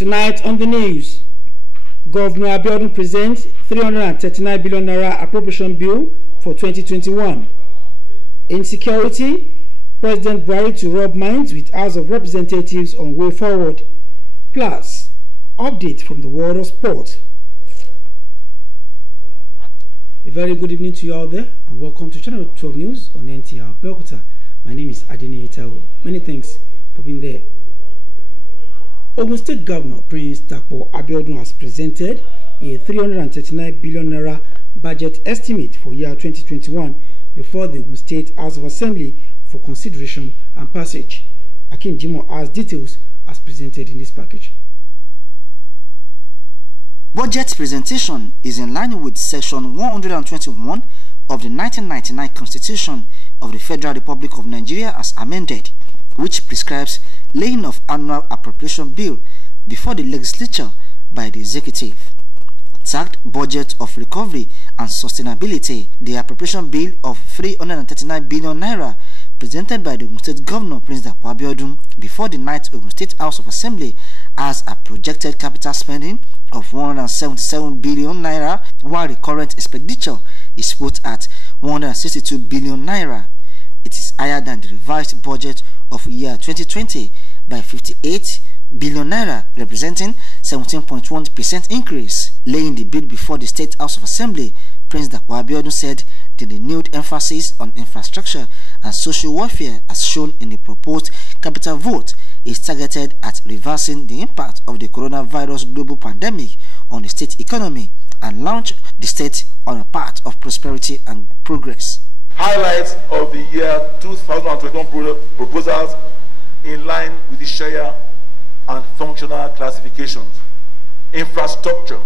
Tonight on the news, Governor Abeokuta presents 339 billion naira appropriation bill for 2021. Insecurity, President Buhari to rub minds with House of Representatives on way forward. Plus, update from the world of sport. A very good evening to you out there, and welcome to Channel 12 News on Nta Abeokuta. My name is Nta. Many thanks for being there. Ogun State Governor Prince Nta Abeokuta has presented a 339 billion naira budget estimate for year 2021 before the Ogun State House of Assembly for consideration and passage. Akin Jimo has details as presented in this package. Budget presentation is in line with Section 121 of the 1999 Constitution of the Federal Republic of Nigeria as amended, which prescribes laying of annual appropriation bill before the legislature by the executive. Tagged Budget of Recovery and Sustainability, the appropriation bill of 339 billion naira presented by the Ogun State Governor Prince Nta Abeokuta before the 9th Ogun State House of Assembly has a projected capital spending of 177 billion naira, while the current expenditure is put at 162 billion naira. It is higher than the revised budget of year 2020 by 58 billion naira, representing 17.1% increase. Laying the bill before the State House of Assembly, Prince Nta Abeokuta said the renewed emphasis on infrastructure and social welfare as shown in the proposed capital vote is targeted at reversing the impact of the coronavirus global pandemic on the state economy and launch the state on a path of prosperity and progress. Highlights of the year 2021 proposals in line with the share and functional classifications. Infrastructure,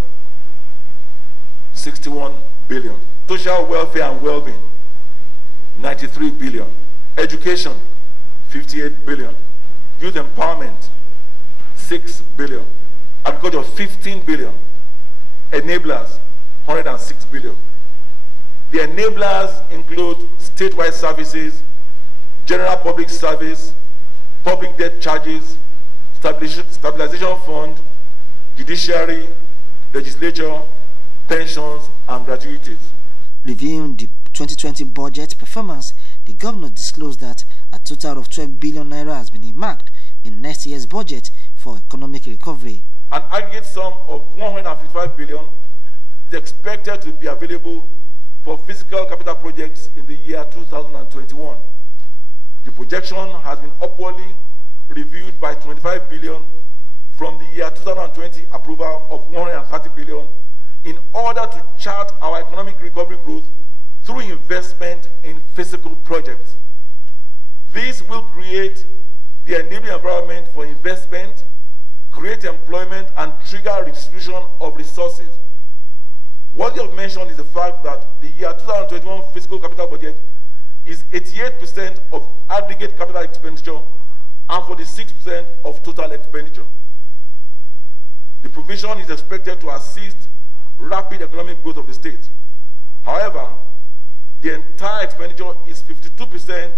61 billion. Social welfare and well-being, 93 billion. Education, 58 billion. Youth empowerment, 6 billion. Agriculture, 15 billion. Enablers, 106 billion. The enablers include statewide services, general public service, public debt charges, stabilization fund, judiciary, legislature, pensions, and gratuities. Reviewing the 2020 budget performance, the governor disclosed that a total of 12 billion naira has been earmarked in next year's budget for economic recovery. An aggregate sum of 155 billion is expected to be available for physical capital projects in the year 2021. The projection has been upwardly reviewed by 25 billion from the year 2020 approval of 130 billion in order to chart our economic recovery growth through investment in physical projects. This will create the enabling environment for investment, create employment, and trigger redistribution of resources. What you have mentioned is the fact that the year 2021 fiscal capital budget is 88% of aggregate capital expenditure and 46% of total expenditure. The provision is expected to assist rapid economic growth of the state. However, the entire expenditure is 52%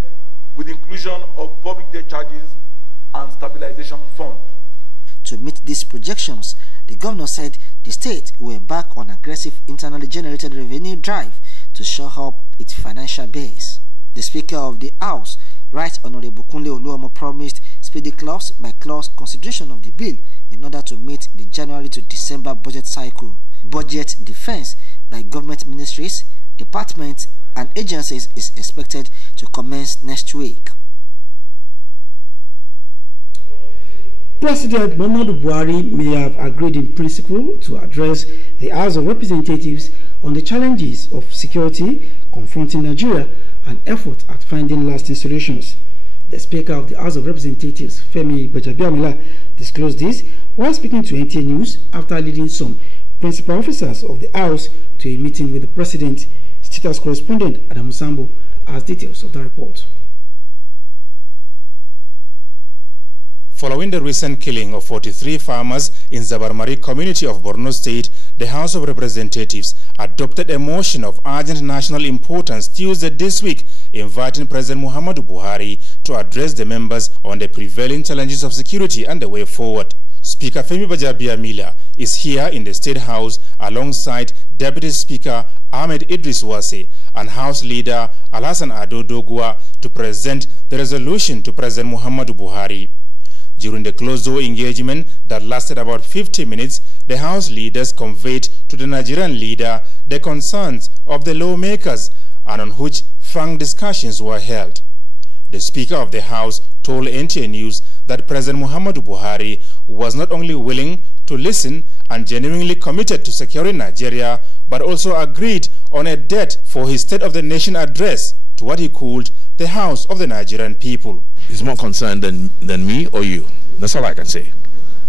with inclusion of public debt charges and stabilization fund. To meet these projections, the governor said the state will embark on aggressive internally generated revenue drive to shore up its financial base. The Speaker of the House, Right Honorable Kunle Oluomo, promised speedy clause-by-clause consideration of the bill in order to meet the January to December budget cycle. Budget defense by government ministries, departments, and agencies is expected to commence next week. President Muhammadu Buhari may have agreed in principle to address the House of Representatives on the challenges of security confronting Nigeria and effort at finding lasting solutions. The Speaker of the House of Representatives, Femi Gbajabiamila, disclosed this while speaking to NTA News after leading some principal officers of the House to a meeting with the President. State House correspondent Adamu Sambo has details of the report. Following the recent killing of 43 farmers in Zabarmari community of Borno State, the House of Representatives adopted a motion of urgent national importance Tuesday this week, inviting President Muhammadu Buhari to address the members on the prevailing challenges of security and the way forward. Speaker Femi Bajabiamila is here in the State House alongside Deputy Speaker Ahmed Idris Wase and House Leader Alhassan Ado Dogua to present the resolution to President Muhammadu Buhari. During the closed-door engagement that lasted about 50 minutes, the House leaders conveyed to the Nigerian leader the concerns of the lawmakers and on which frank discussions were held. The Speaker of the House told NTA News that President Muhammadu Buhari was not only willing to listen and genuinely committed to securing Nigeria, but also agreed on a date for his State of the Nation address to what he called the House of the Nigerian people. He's more concerned than me or you. That's all I can say.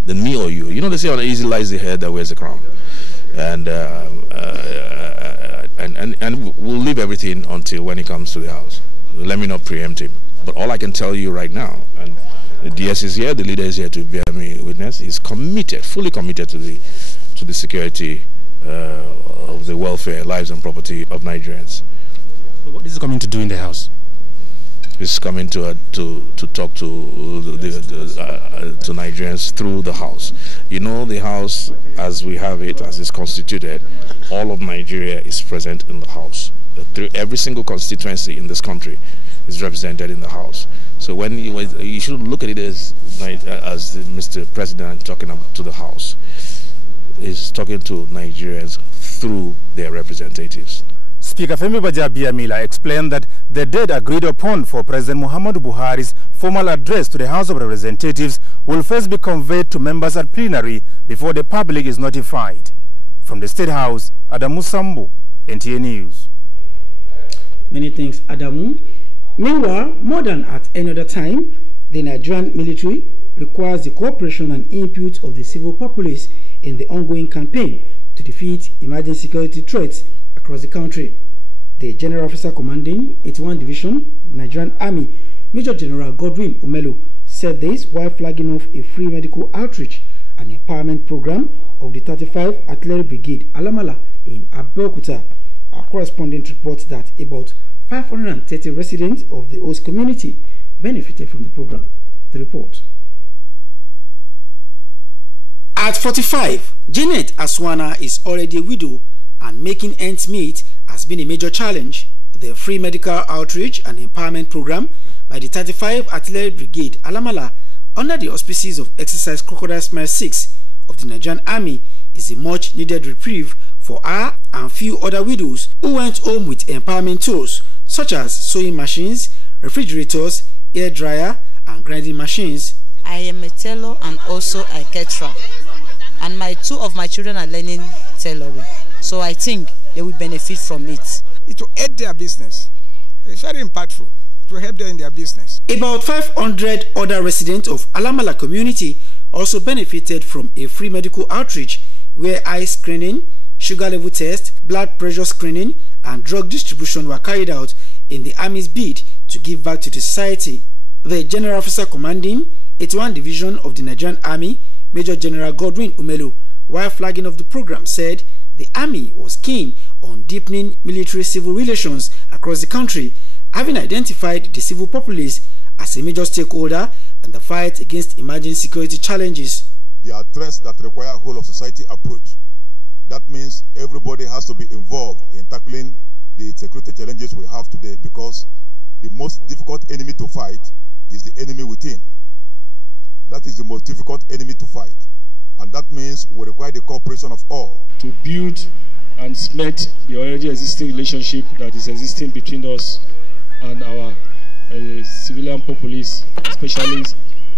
Than me or you. You know, they say on easy lies the head that wears the crown. And we'll leave everything until when he comes to the House. Let me not preempt him. But all I can tell you right now, and the DS is here, the leader is here to bear me witness, he's committed, fully committed to the security of the welfare, lives and property of Nigerians. What is he coming to do in the House? He's coming to talk to Nigerians through the House. You know, the House, as we have it, as it's constituted, all of Nigeria is present in the House. Every single constituency in this country is represented in the House. So when you shouldn't look at it as Mr. President talking to the House. He's talking to Nigerians through their representatives. Speaker Femi Bajabiamila explained that the date agreed upon for President Muhammadu Buhari's formal address to the House of Representatives will first be conveyed to members at plenary before the public is notified. From the State House, Adamu Sambo, NTA News. Many thanks, Adamu. Meanwhile, more than at any other time, the Nigerian military requires the cooperation and input of the civil populace in the ongoing campaign to defeat emerging security threats across the country. The General Officer Commanding 81 Division, the Nigerian Army, Major General Godwin Umelu, said this while flagging off a free medical outreach and empowerment program of the 35 Artillery Brigade Alamala in Abeokuta. Our correspondent reports that about 530 residents of the host community benefited from the program. The report. At 45, Janet Aswana is already a widow, and making ends meet has been a major challenge. The free medical outreach and empowerment program by the 35 Artillery Brigade Alamala, under the auspices of Exercise Crocodile Smile 6 of the Nigerian Army, is a much needed reprieve for her and few other widows who went home with empowerment tools such as sewing machines, refrigerators, air dryer, and grinding machines. I am a tailor and also a caterer, and two of my children are learning tailoring, so I think they will benefit from it. It will aid their business. It's very impactful. It will help them in their business. About 500 other residents of Alamala community also benefited from a free medical outreach where eye screening, sugar level test, blood pressure screening, and drug distribution were carried out in the Army's bid to give back to the society. The General Officer Commanding 81 Division of the Nigerian Army, Major General Godwin Umelu, while flagging off the program, said the Army was keen on deepening military-civil relations across the country, having identified the civil populace as a major stakeholder in the fight against emerging security challenges. There are threats that require a whole of society approach. That means everybody has to be involved in tackling the security challenges we have today, because the most difficult enemy to fight is the enemy within. That is the most difficult enemy to fight. And that means we require the cooperation of all. To build and cement the already existing relationship that is existing between us and our civilian populace, especially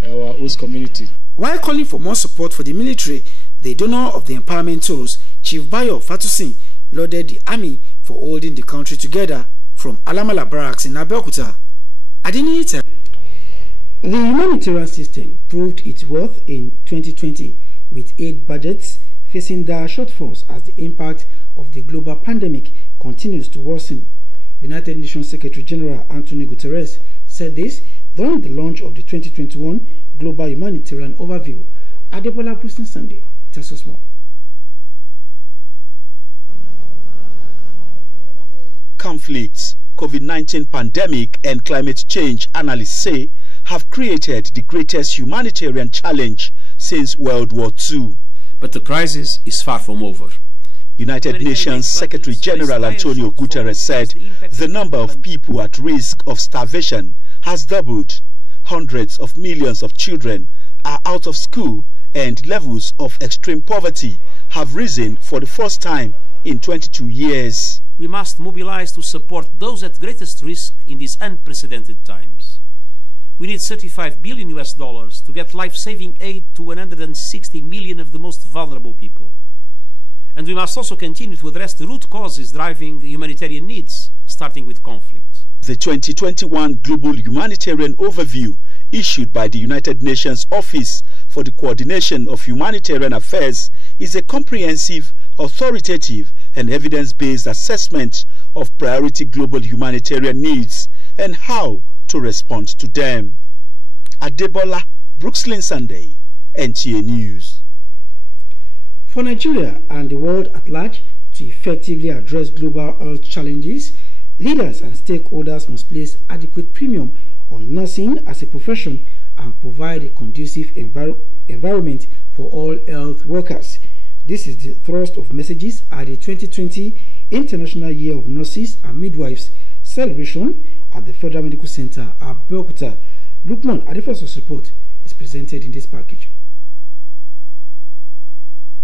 our host community. While calling for more support for the military, the donor of the empowerment tools, Chief Bayo Fatusin, lauded the Army for holding the country together. From Alamala Barracks in Abeokuta, Adinita. The humanitarian system proved its worth in 2020 with aid budgets facing dire shortfalls as the impact of the global pandemic continues to worsen. United Nations Secretary General Antonio Guterres said this during the launch of the 2021 Global Humanitarian Overview. Adebola Brewston Sunday tells us more. Conflicts, COVID-19 pandemic and climate change, analysts say, have created the greatest humanitarian challenge since World War II. But the crisis is far from over. United Nations Secretary General Antonio Guterres said the number of people at risk of starvation has doubled. Hundreds of millions of children are out of school and levels of extreme poverty have risen for the first time in 22 years. We must mobilize to support those at greatest risk in these unprecedented times. We need $35 billion to get life-saving aid to 160 million of the most vulnerable people. And we must also continue to address the root causes driving humanitarian needs, starting with conflict. The 2021 Global Humanitarian Overview, issued by the United Nations Office for the Coordination of Humanitarian Affairs, is a comprehensive, authoritative, and evidence-based assessment of priority global humanitarian needs and how to respond to them. Adebola, Brooklyn Sunday, NTA News. For Nigeria and the world at large to effectively address global health challenges, leaders and stakeholders must place adequate premium on nursing as a profession and provide a conducive environment for all health workers. This is the thrust of messages at the 2020 International Year of Nurses and Midwives celebration at the Federal Medical Center at Abeokuta. Lukman Adefeso's report is presented in this package.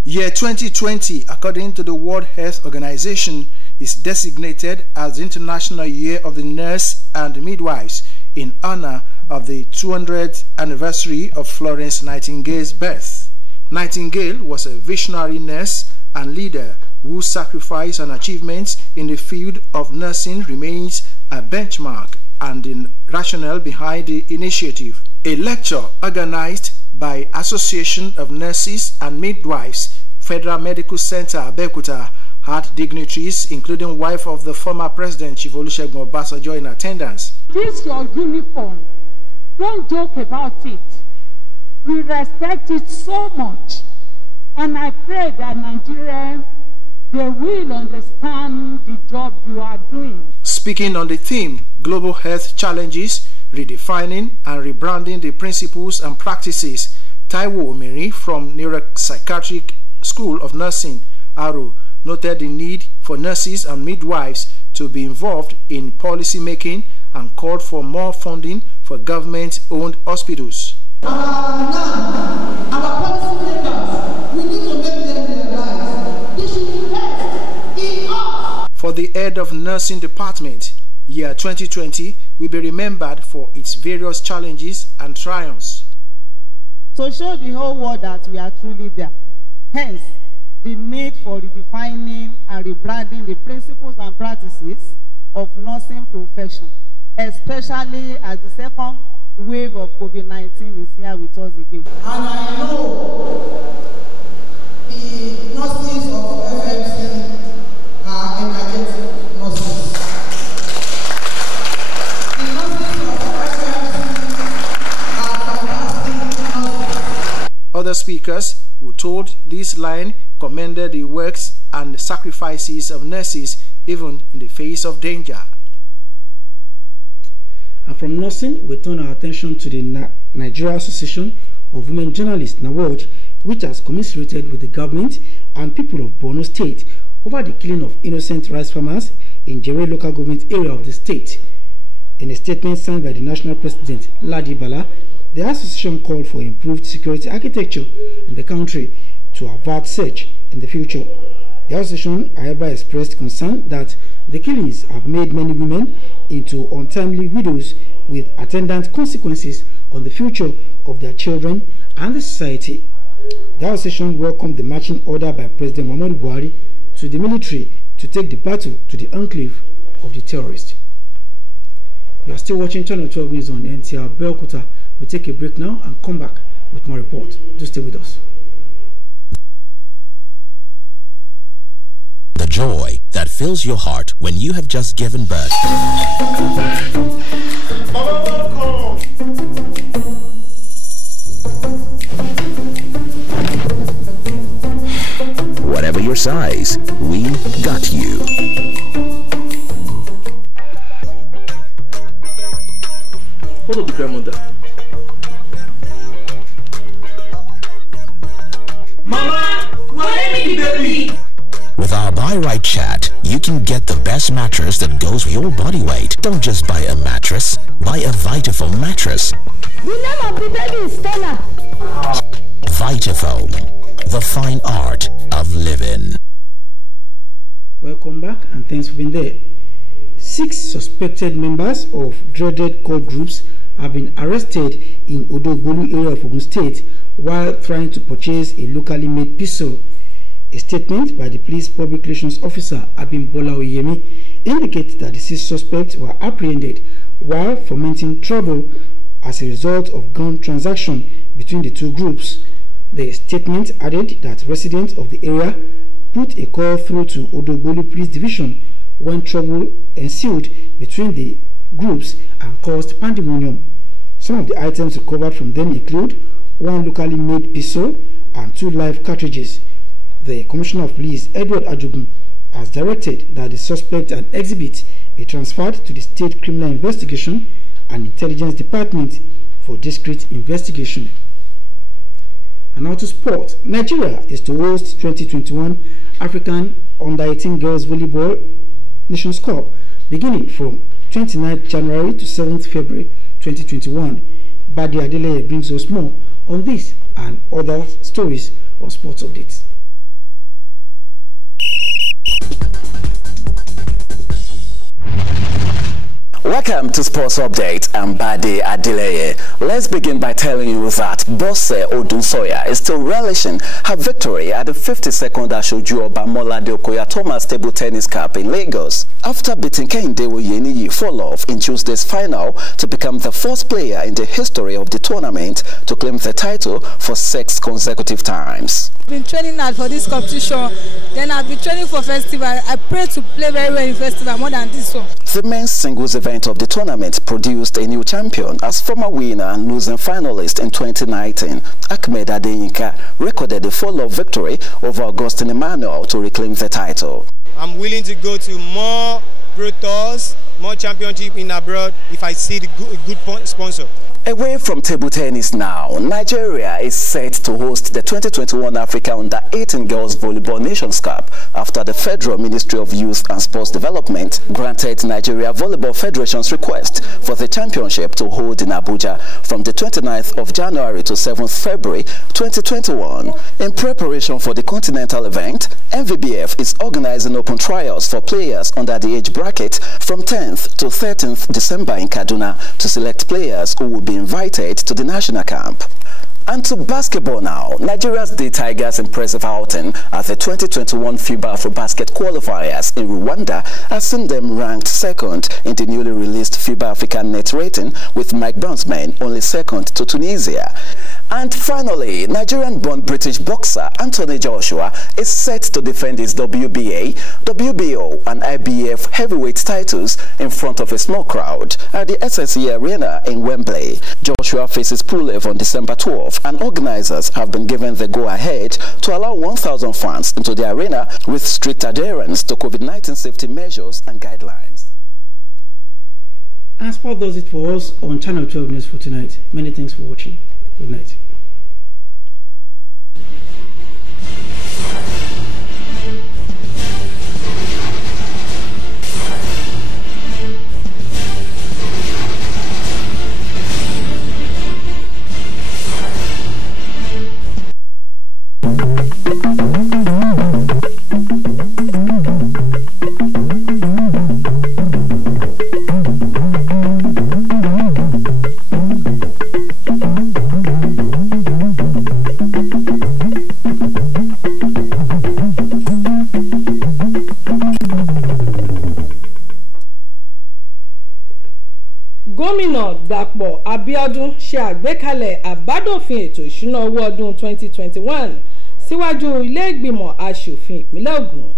Year 2020, according to the World Health Organization, is designated as the International Year of the Nurse and Midwives in honor of the 200th anniversary of Florence Nightingale's birth. Nightingale was a visionary nurse and leader whose sacrifice and achievements in the field of nursing remains a benchmark and the rationale behind the initiative. A lecture organized by Association of Nurses and Midwives, Federal Medical Center Abeokuta, had dignitaries including wife of the former President Chief Olusegun Obasanjo in attendance. This your uniform. Don't joke about it. We respect it so much. And I pray that Nigerians, they will understand the job you are doing. Speaking on the theme, Global Health Challenges, Redefining and Rebranding the Principles and Practices, Taiwo Omiri from Neuropsychiatric School of Nursing, Aro, noted the need for nurses and midwives to be involved in policy making and called for more funding for government-owned hospitals. Our policy makers, we need to make them realize they should invest in us. For the head of nursing department, year 2020 will be remembered for its various challenges and triumphs. To show the whole world that we are truly there. Hence, the need for redefining and rebranding the principles and practices of nursing profession, especially as the second wave of COVID-19 is here with us again. And I know the nurses of FMC are energetic nurses. The nurses of FMC are fantastic nurses. Other speakers who told this line commended the works and sacrifices of nurses even in the face of danger. And from nursing, we turn our attention to the Nigeria Association of Women Journalists, NAWOJ, which has commiserated with the government and people of Borno State over the killing of innocent rice farmers in Jere local government area of the state. In a statement signed by the National President, Ladi Bala, the association called for improved security architecture in the country to avert search in the future. The association, however, expressed concern that the killings have made many women into untimely widows with attendant consequences on the future of their children and the society. The association welcomed the marching order by President Muhammadu Buhari to the military to take the battle to the enclave of the terrorists. You are still watching Channel 12 News on Nta Abeokuta. We'll take a break now and come back with more report. Do stay with us. The joy that fills your heart when you have just given birth. Whatever your size, we got you. Hold up the grandmother. With our Buy Right chat, you can get the best mattress that goes with your body weight. Don't just buy a mattress, buy a Vitafoam mattress. The name of the baby is Stella. Vitafoam, the fine art of living. Welcome back and thanks for being there. 6 suspected members of dreaded cult groups have been arrested in Odogbolu area of Ogun State while trying to purchase a locally made pistol. A statement by the police public relations officer Abimbola Oyemi indicates that the 6 suspects were apprehended while fomenting trouble as a result of gun transaction between the 2 groups. The statement added that residents of the area put a call through to Odogbolu Police Division when trouble ensued between the groups and caused pandemonium. Some of the items recovered from them include 1 locally made pistol and 2 live cartridges. The Commissioner of Police, Edward Ajogun, has directed that the suspect and exhibit be transferred to the State Criminal Investigation and Intelligence Department for discreet investigation. And now to sport. Nigeria is to host 2021 African Under-18 Girls Volleyball Nations Cup beginning from 29th January to 7th February 2021. Badi Adeleye brings us more on this and other stories on sports updates. Welcome to Sports Update. I'm Badi Adeleye. Let's begin by telling you that Bose Odunsoya is still relishing her victory at the 52nd Ashoju Obamola Adeokuta Thomas Table Tennis Cup in Lagos after beating Kehinde Oyeniyi for love in Tuesday's final to become the first player in the history of the tournament to claim the title for 6 consecutive times. I've been training hard for this competition, then I've been training for festival. I pray to play very well in festival more than this one. The men's singles event of the tournament produced a new champion as former winner and losing finalist in 2019. Ahmed Adeyinka recorded a follow victory over Augustine Emmanuel to reclaim the title. I'm willing to go to more pro tours, more championship in abroad if I see the good sponsor. Away from table tennis now, Nigeria is set to host the 2021 Africa Under-18 Girls Volleyball Nations Cup after the Federal Ministry of Youth and Sports Development granted Nigeria Volleyball Federation's request for the championship to hold in Abuja from the 29th of January to 7th February 2021. In preparation for the continental event, NVBF is organizing open trials for players under the age bracket from 10th to 13th December in Kaduna to select players who will be invited to the national camp. And to basketball now, Nigeria's D Tigers' impressive outing at the 2021 FIBA AfroBasket qualifiers in Rwanda has seen them ranked 2nd in the newly released FIBA African Net rating, with Mike Brown's men only 2nd to Tunisia. And finally, Nigerian-born British boxer Anthony Joshua is set to defend his WBA, WBO and IBF heavyweight titles in front of a small crowd at the SSE Arena in Wembley. Joshua faces Pulev on December 12th, and organizers have been given the go-ahead to allow 1,000 fans into the arena with strict adherence to COVID-19 safety measures and guidelines. And sport does it for us on Channel 12 News for tonight. Many thanks for watching. Good night. Nta Abeokuta ṣe àgbékalẹ̀ àbádòfin ètò ìṣúná owó ọdún 2021 síwájú ilé ìgbìmọ̀ aṣòfin ìpínlẹ̀ Ògùn.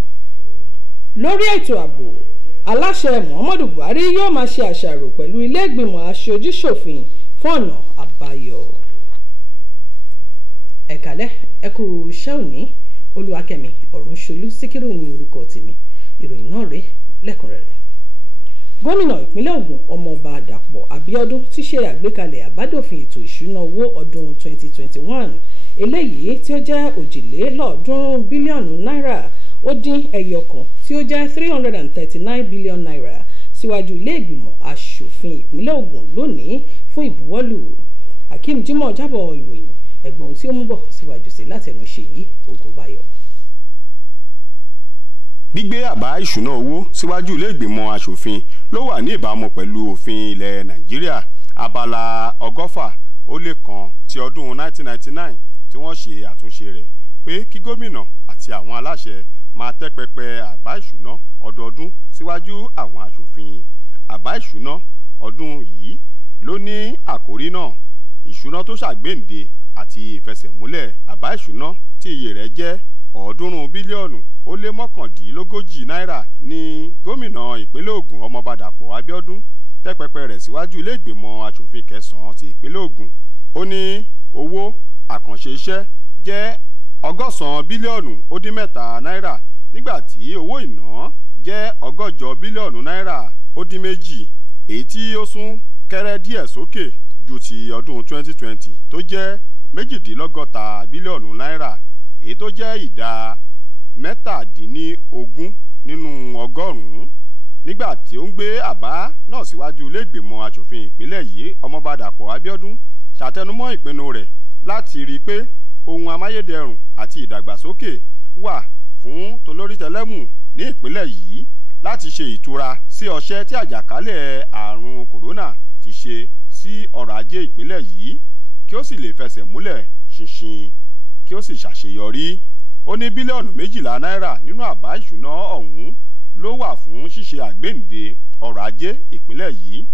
Lórí ètò ààbò, aláṣẹ Muhammadu Buhari yóò máa ṣe àṣàrò pẹ̀lú ilé ìgbìmọ̀ aṣojú-ṣòfin fún ọ̀nà àbáyọ. Ẹ̀kálẹ́ ẹkú iṣẹ́ òní, Olúwakẹ́mi Ọ̀rúnṣolú Síkírù ní orúkọ tèmi. Ìròyìn náà rèé lẹ́kùnrẹ́rẹ́. Gómìnà ìpínlẹ̀ Ògùn Ọmọọba Dàpọ̀ Abíọ́dún ti ṣe àgbékalẹ̀ àbádòfin ètò ìṣúná owó ọdún 2021 eléyìí tí ó jẹ́ 300 bílíọ̀nù náírà ó dín ẹyọ kan tí ó jẹ́ 339 billion naira síwájú ilé ìgbìmọ̀ aṣòfin ìpínlẹ̀ Ògùn lónìí fún ìbuwọ́lù. Akeem Jimoh jábọ̀ ìròyìn ẹ̀gbọ́n tí ó mú bọ̀ síwájú sí látẹnu Ṣèyí Ògúnbáyọ̀. Gbígbé àbá ìṣúná owó síwájú ilé ìgbìmọ̀ aṣòfin ló wà ní ìbámu pẹ̀lú òfin ilẹ̀ Nàìjíríà abala 100 ti ọdún 1999 tí wọ́n ṣe àtúnṣe rẹ̀ pé kí gómìnà àti àwọn aláṣẹ máa tẹ́ pẹpẹ àbá ìṣúná ọdọọdún síwájú àwọn aṣòfin. Àbá ìṣúná ọdún yìí ló ní àkórí náà ìṣúná tó ṣàgbéǹde àti ìfẹsẹ̀múlẹ̀. Àbá ìṣúná tí iye rẹ̀ jẹ́ 300 bílíọ̀nù ó lé 39 náírà ní gómìnà ìpínlẹ̀ Ògùn Ọmọọba Dàpọ̀ Abíọ́dún tẹ́ pẹpẹ rẹ̀ síwájú ilé ìgbìmọ̀ aṣòfin kẹsàn-án ti ìpínlẹ̀ Ògùn. Ó ní owó àkànṣe iṣẹ́ jẹ́ 100 bílíọ̀nù ó dín 3 náírà nígbà tí owó ìná jẹ́ 100 bílíọ̀nù náírà ó dín 2, èyí tí ó sún kéré díẹ̀ sókè ju ti ọdún 2020 tó jẹ́ 62 bílíọ̀nù náírà, èyí tó jẹ́ ìdá 17 nínú 100. Nígbà tí ó ń gbé àbá náà síwájú ilé ìgbìmọ̀ aṣòfin ìpínlẹ̀ yìí Ọmọọba Dàpọ̀ Abíọ́dún ṣàtẹnumọ́ ìpinnu rẹ̀ láti rí i pé ohun amáyédẹrùn àti ìdàgbàsókè wà fún tolórí tẹlẹ́mù ní ìpínlẹ̀ yìí láti ṣe ìtura sí ọṣẹ́ tí àjàkálẹ̀ àrùn kòrónà ti ṣe sí ọrọ̀ ajé ìpínlẹ̀ yìí kí ó sì lè fẹsẹ̀ múlẹ̀ ṣinṣin kí ó sì ṣàṣeyọrí. Ó ní bílíọ̀nù 12 náírà nínú àbá ìṣúná ọ̀hún ló wà fún ṣíṣe àgbéǹde ọrọ̀ ajé ìpínlẹ̀ yìí.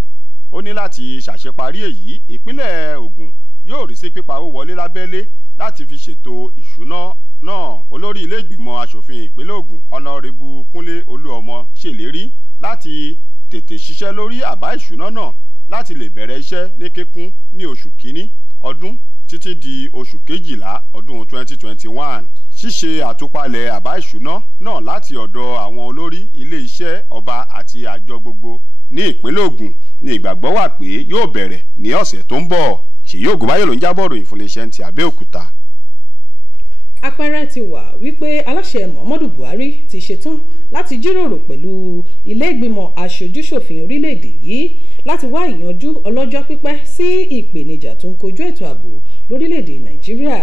Ó ní láti ṣàṣeparí èyí ìpínlẹ̀ Ògùn yóò rí sí pípawó wọlé lábẹ́lé láti fi ṣètò ìṣúná náà. Olórí ilé ìgbìmọ̀ aṣòfin ìpínlẹ̀ Ògùn Ọ̀nàrẹ́bù Kúnlé Olúọmọ ṣèlérí láti tètè ṣiṣẹ́ lórí àbá ìṣúná náà láti lè bẹ̀rẹ̀ iṣẹ́ ní kíkún ní oṣù kínní ọdún títí di oṣù kejìlá ọdún 2021. Ṣíṣe àtúpalẹ̀ àbá ìṣúná náà láti ọ̀dọ̀ àwọn olórí ilé iṣẹ́ ọba àti àjọ gbogbo ní ìpínlẹ̀ Ògùn ní ìgbàgbọ́ wà pé yóò bẹ̀rẹ̀ ní ọ̀sẹ̀ tó ń bọ̀. Ṣèyí Ògúnbáyọ̀ ló ń jábọ̀ ròyìn fún iléeṣẹ́ Nta Abeokuta. Àpẹẹrẹ ti wà wípé aláṣẹ Muhammadu Buhari ti ṣetán láti jíròrò pẹ̀lú ilé ìgbìmọ̀ aṣojúṣòfin orílẹ̀-èdè yìí láti wá ìyanjú ọlọ́jọ́ pípẹ́ sí ìpèníjà tó ń kojú ètò ààbò lórílẹ̀-èdè Nàìjíríà.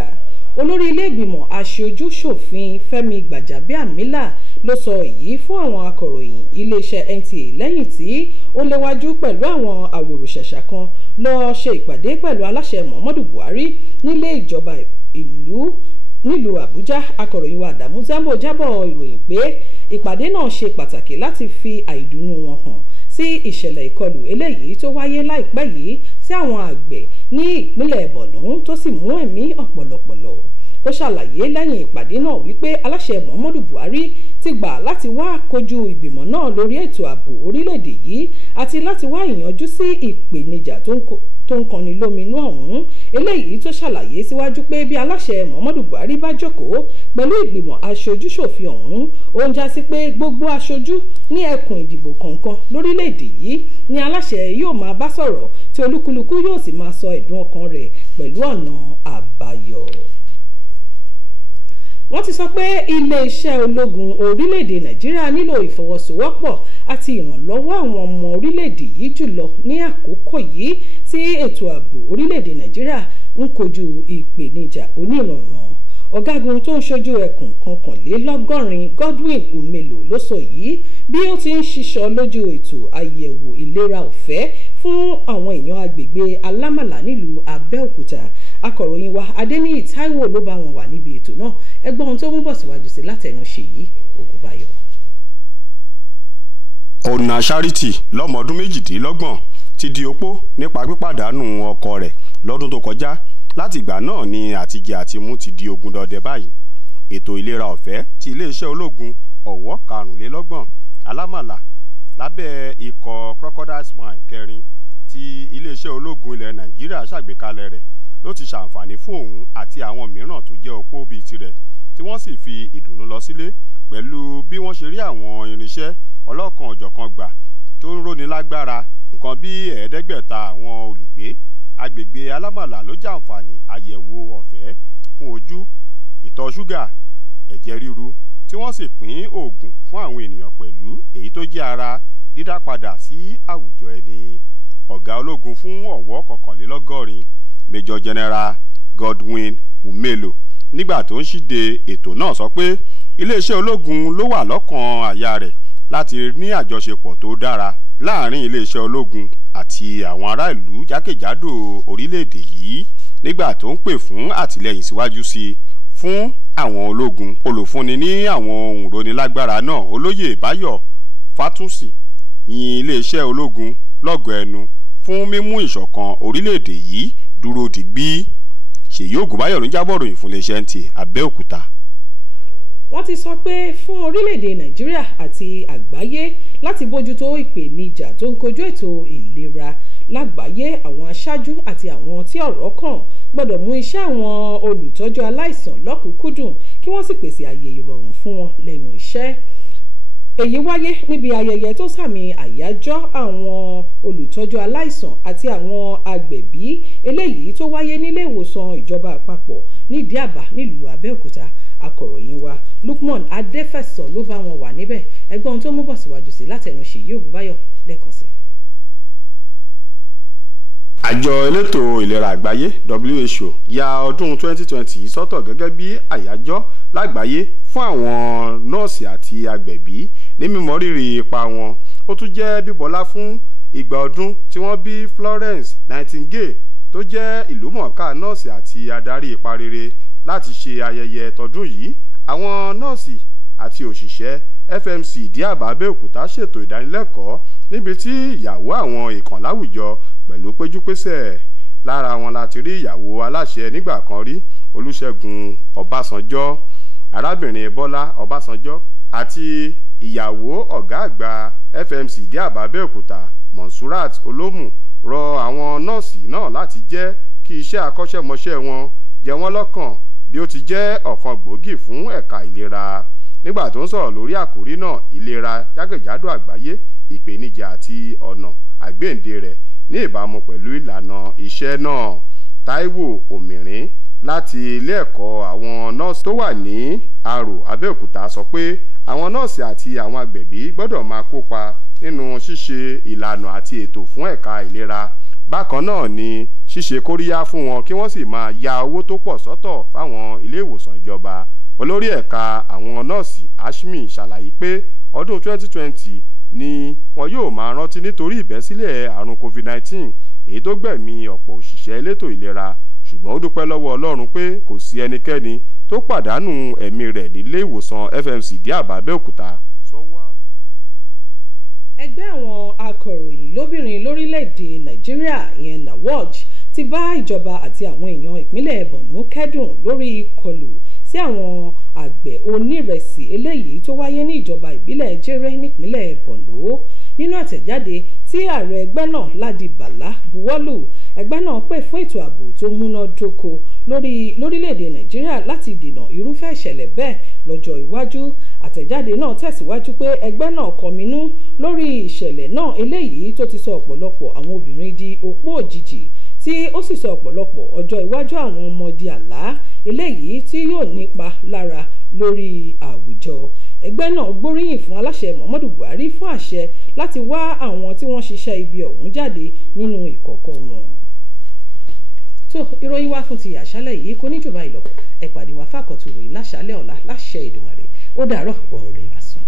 Olórí ilé ìgbìmọ̀ aṣojúṣòfin Fẹ́mi Gbàjàbíàmílà ló sọ èyí fún àwọn akọ̀ròyìn iléeṣẹ́ NTA lẹ́yìn tí ó léwájú pẹ̀lú àwọn àwòrò-ṣàṣà kan lọ ṣe ìpàdé pẹ̀lú aláṣẹ Muhammadu Buhari nílé ìjọba ìlú nílùú Àbújá. Akọ̀ròyìn wa Àdàmú Zambo jábọ̀ ìròyìn pé ìpàdé náà ṣe pàtàkì láti fi àìdùnnú wọn hàn sí ìṣẹ̀lẹ̀ ìkọlù eléyìí tó wáyé láìpẹ́ yìí sí àwọn àgbẹ̀ ní ìpínlẹ̀ Borno tó sì mú ẹ̀mí ọ̀pọ̀lọpọ̀ lọ. Ó ṣàlàyé lẹ́yìn ìpàdé náà wípé aláṣẹ Muhammadu Buhari ti gbà láti wá kojú ìgbìmọ̀ náà lórí ètò ààbò orílẹ̀-èdè yìí àti láti wá ìyanjú sí ìpèníjà tó ń kọni lóminú ọ̀hún. Eléyìí tó ṣàlàyé síwájú pé bí aláṣẹ Muhammadu Buhari bá jókòó pẹ̀lú ìgbìmọ̀ aṣojúṣòfin ọ̀hún ó ń já sí pé gbogbo aṣojú ní ẹkùn ìdìbò kọ̀ọ̀kan lórílẹ̀-èdè yìí ni aláṣẹ yóò máa bá sọ̀rọ̀ tí olúkúlùkù yóò sì máa sọ ẹ̀dùn ọkàn rẹ̀ pẹ̀lú ọ̀nà àbáyọ. Wọ́n ti sọ pé ilé-iṣẹ́ ológun orílẹ̀-èdè Nàìjíríà nílò ìfọwọ́sowọ́pọ̀ àti ìrànlọ́wọ́ àwọn ọmọ orílẹ̀-èdè yìí jùlọ ní àkókò yìí tí ètò ààbò orílẹ̀-èdè Nàìjíríà ń kojú ìpèníjà onírànran. Ọ̀gágun tó ń ṣojú ẹkùn 21 Godwin Umelo ló sọ yìí bí ó ti ń ṣiṣọ́ lójú ètò àyẹ̀wò ìlera ọ̀fẹ́ fún àwọn èèyàn agbègbè Alámàlà nílùú Abẹ́òkúta. Akọ̀ròyìn wa Adéníyì Táíwò ló bá wọn wà níbi ètò náà. Ẹgbọ́n ohun tó mú bọ̀ síwájú sí látẹnu Ṣèyí Ògúnbáyọ̀. Ọ̀nà Charity lọ́mọ ọdún 28 ti di opó nípa pípàdánù ọkọ rẹ̀ lọ́dún tó kọjá. Láti ìgbà náà ni àtijẹ àti mú ti di ogun dọdẹ báyìí. Ètò ìlera ọ̀fẹ́ ti iléeṣẹ́ ológun ọ̀wọ́ 24 Alámàlà lábẹ́ ikọ̀ Crocodile Smile 4 ti iléeṣẹ́ ológun ilẹ̀ Nàìjíríà ṣàgbékalẹ̀ rẹ̀ ló ti ṣàǹfààní fún òun àti àwọn mìíràn tó jẹ́ opó bíi tirẹ̀ tí wọ́n sì fi ìdùnnú lọ sílé pẹ̀lú bí wọ́n ṣe rí àwọn irinṣẹ́ ọlọ́kan ọ̀jọ̀kan gbà tó ń róni lágbára. Nǹkan bí 500 àwọn olùgbé agbègbè Alámàlà ló jàǹfààní àyẹ̀wò ọ̀fẹ́ fún ojú, ìtọ̀ ṣúgà, ẹ̀jẹ̀ ríru tí wọ́n sì pín oògùn fún àwọn ènìyàn pẹ̀lú èyí tó jẹ́ ara dídá padà sí àwùjọ ẹni. Ọ̀gá ológun fún ọ̀wọ́ 1 Major General Godwin Umelo nígbà tó ń ṣíde ètò náà sọ pé iléeṣẹ́ ológun ló wà lọ́kàn àyà rẹ̀ láti ní àjọṣepọ̀ tó dára láàrin iléeṣẹ́ ológun àti àwọn ará ìlú jákèjádò orílẹ̀-èdè yìí nígbà tó ń pè fún àtìlẹ́yìn síwájú sí fún àwọn ológun. Olùfúnni ní àwọn ohun ìrónilágbára náà Olóyè Báyọ̀ Fátúnsì yin iléeṣẹ́ ológun lọ́gọ̀ ẹnu fún mímú ìṣọ̀kan orílẹ̀-èdè yìí dúró digbí. Ṣèyí Ògúnbáyọ̀ ló ń jábọ̀ ròyìn fún iléeṣẹ́ Nta Abeokuta. Wọ́n ti sọ pé fún orílẹ̀-èdè Nàìjíríà àti àgbáyé láti bójútó ìpèníjà tó ń kojú ètò ìlera lágbàáyé, àwọn aṣáájú àti àwọn tí ọ̀rọ̀ kàn gbọ́dọ̀ mú iṣẹ́ àwọn olùtọ́jú aláìsàn lọ́kùnkúndùn kí wọ́n sì pèsè àyè ìrọ̀rùn fún wọn lẹ́nu iṣẹ́. Èyí wáyé níbi ayẹyẹ tó sàmì àyájọ́ àwọn olùtọ́jú aláìsàn àti àwọn agbẹ̀bí eléyìí tó wáyé nílé ìwòsàn ìjọba àpapọ̀ ní Ìdí Àbá nílùú Abẹ́òkúta. Akọ̀ròyìn wa Lukman Adéfẹ̀sọ ló bá wọn wà níbẹ̀. Ẹgbọ́n tó mú bọ̀ síwájú sí látẹnu Ṣèyí Ògúnbáyọ̀ lẹ́ẹ̀kan sí. Àjọ elétò ìlera àgbáyé WHO ya ọdún 2020 sọ́tọ̀ gẹ́gẹ́ bí àyájọ́ lágbàáyé fún àwọn nọ́ọ̀sì àti agbẹ̀bí ní mímọ̀ rírì ipa wọn. Ó tún jẹ́ bíbọlá fún ìgbà ọdún tí wọ́n bí Florence Nightingale tó jẹ́ ìlúmọ̀ọ́ká nọ́ọ̀sì àti adarí ipa rere. Láti ṣe ayẹyẹ tọdún yìí, àwọn nọ́ọ̀sì àti òṣìṣẹ́ FMC Ìdí Àbá Abẹ́òkúta ṣètò ìdánilẹ́kọ̀ọ́ níbi tí ìyàwó àwọn ìkàn láwùjọ pẹ̀lú péjúpésẹ̀. Lára wọn láti rí ìyàwó aláṣẹ nígbà kan rí Olúṣẹ́gun Ọbásanjọ́, arábìnrin Bọ́lá Ọbásanjọ́ àti ìyàwó ọ̀gá àgbà FMC Ìdí Àbá Abẹ́òkúta Monsurat Olómù rọ àwọn nọ́ọ̀sì náà láti jẹ́ kí iṣẹ́ akọ́ṣẹ́mọṣẹ́ wọn jẹ wọ́n lọ́kàn bí ó ti jẹ́ ọ̀kan gbòógì fún ẹ̀ka ìlera. Nígbà tó ń sọ̀rọ̀ lórí àkórí náà, ìlera jákèjádò àgbáyé, ìpèníjà àti ọ̀nà àgbéǹde rẹ̀ ní ìbámu pẹ̀lú ìlànà iṣẹ́ náà. Táíwò Òmìrín láti ilé ẹ̀kọ́ àwọn nọ́ọ̀sì tó wà ní Arò Abẹ́òkúta sọ pé àwọn nọ́ọ̀sì àti àwọn agbẹ̀bí gbọ́dọ̀ máa kópa nínú ṣíṣe ìlànà àti ètò fún ẹ̀ka ìlera. Bákan náà ni ṣíṣe kóríyá fún wọn kí wọ́n sì máa ya owó tó pọ̀ sọ́tọ̀ fáwọn ilé ìwòsàn ìjọba. Olórí ẹ̀ka àwọn nọ́ọ̀sì Ashmi ṣàlàyé pé ọdún 2020 ni wọn yóò máa rántí nítorí ìbẹ́sílẹ̀ àrùn COVID-19 èyí tó gbẹ̀mí ọ̀pọ̀ òṣìṣẹ́ elétò ìlera, ṣùgbọ́n ó dúpẹ́ lọ́wọ́ Ọlọ́run pé kò sí ẹnikẹ́ni tó pàdánù ẹ̀mí rẹ̀ nílé ìwòsàn FMC Ìdí Àbá Abẹ́òkúta sọ́wọ́ àrùn. Ẹgbẹ́ àwọn akọ̀ròyìn lóbìnrin lórílẹ̀‐èdè Nàìjíríà ìyẹn NAWOJ ti bá ìjọba àti àwọn èèyàn ìpínlẹ̀ Borno kẹ́dùn lórí ìkọlù sí àwọn àgbẹ̀ onírẹsì eléyìí tó wáyé ní ìjọba ìbílẹ̀ Jere nípínlẹ̀ Borno. Nínú àtẹ̀jáde tí ààrẹ ẹgbẹ́ náà Ládi Bàlá buwọ́lù, ẹgbẹ́ náà pè fún ètò ààbò tó múnádóko lórílẹ̀‐èdè Nàìjíríà láti dènà irúfẹ́ ìṣẹ̀lẹ̀ bẹ́ẹ̀ lọ́jọ́ iwájú. Àtẹ̀jáde náà tẹ̀síwájú pé ẹgbẹ́ náà kọminú lórí ìṣẹ̀lẹ̀ náà eléyìí tó ti sọ ọ̀pọ̀lọpọ̀ àwọn obìnrin di opó òjijì tí ó sì sọ ọ̀pọ̀lọpọ̀ ọjọ́ iwájú àwọn ọmọ di àlá eléyìí tí yóò nípa lára lórí àwùjọ. Ẹgbẹ́ náà gbóríyìn fún aláṣẹ Muhammadu Buhari fún àṣẹ láti wá àwọn tí wọ́n ṣiṣẹ́ ibi ọ̀hún jáde nínú ìkọ̀kọ̀ wọn. tó ìròyìn wá fún ti àṣálẹ́ yìí kò ní jù báyìí lọ. Ẹ pàdé wa fákọ̀tù ròyìn láṣálẹ́ ọ̀la láṣẹ Èdùmàrè. Ó dàárọ̀, òun rè lásán.